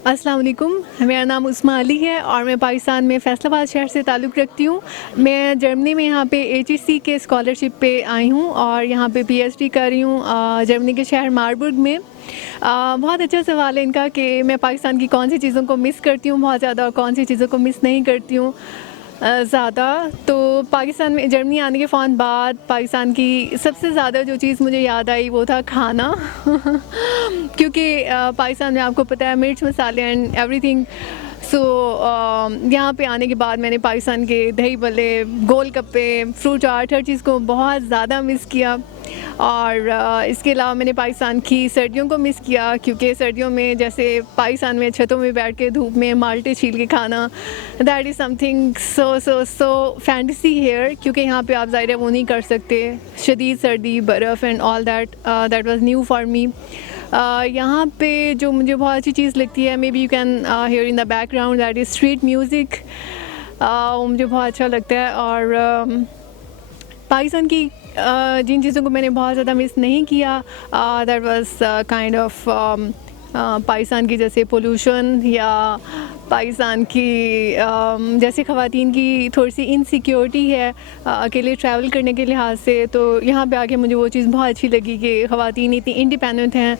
अस्सलाम वालेकुम। मेरा नाम उस्मा अली है और मैं पाकिस्तान में फ़ैसलाबाद शहर से ताल्लुक़ रखती हूँ। मैं जर्मनी में यहाँ पे एचईसी के स्कॉलरशिप पे आई हूँ और यहाँ पे पीएचडी कर रही हूँ जर्मनी के शहर मार्बुर्ग में। बहुत अच्छा सवाल है इनका कि मैं पाकिस्तान की कौन सी चीज़ों को मिस करती हूँ बहुत ज़्यादा और कौन सी चीज़ों को मिस नहीं करती हूँ ज़्यादा। तो पाकिस्तान में जर्मनी आने के फ़ौरन बाद पाकिस्तान की सबसे ज़्यादा जो चीज़ मुझे याद आई वो था खाना क्योंकि पाकिस्तान में आपको पता है मिर्च मसाले एंड एवरीथिंग। सो यहाँ पे आने के बाद मैंने पाकिस्तान के दही भल्ले, गोल गप्पे, फ्रूट चाट हर चीज़ को बहुत ज़्यादा मिस किया। और इसके अलावा मैंने पाकिस्तान की सर्दियों को मिस किया क्योंकि सर्दियों में जैसे पाकिस्तान में छतों में बैठ के धूप में माल्टे छील के खाना, that is something so fantasy here, क्योंकि यहाँ पे आप ज़ाहिर है वो नहीं कर सकते, शदीद सर्दी, बर्फ़ and all that was new for me. यहाँ पे जो मुझे बहुत अच्छी चीज़ लगती है, may be you can here in the background, that is street music. वो मुझे बहुत अच्छा लगता है। और पाकिस्तान की जिन चीज़ों को मैंने बहुत ज़्यादा मिस नहीं किया, that was kind of Pakistan की जैसे पोल्यूशन या पाकिस्तान की जैसे ख़वातीन की थोड़ी सी इनसिक्योरिटी है अकेले ट्रैवल करने के लिहाज से। तो यहाँ पे आके मुझे वो चीज़ बहुत अच्छी लगी कि ख़वातीन इतनी इंडिपेंडेंट हैं,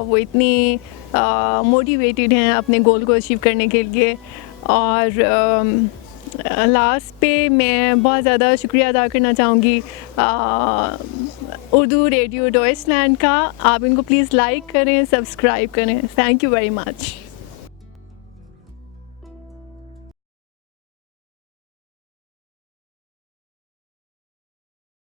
वो इतनी मोटिवेटेड हैं अपने गोल को अचीव करने के लिए। और लास्ट पे मैं बहुत ज़्यादा शुक्रिया अदा करना चाहूँगी उर्दू रेडियो डॉइचलैंड का। आप इनको प्लीज़ लाइक करें, सब्सक्राइब करें। Thank you very much.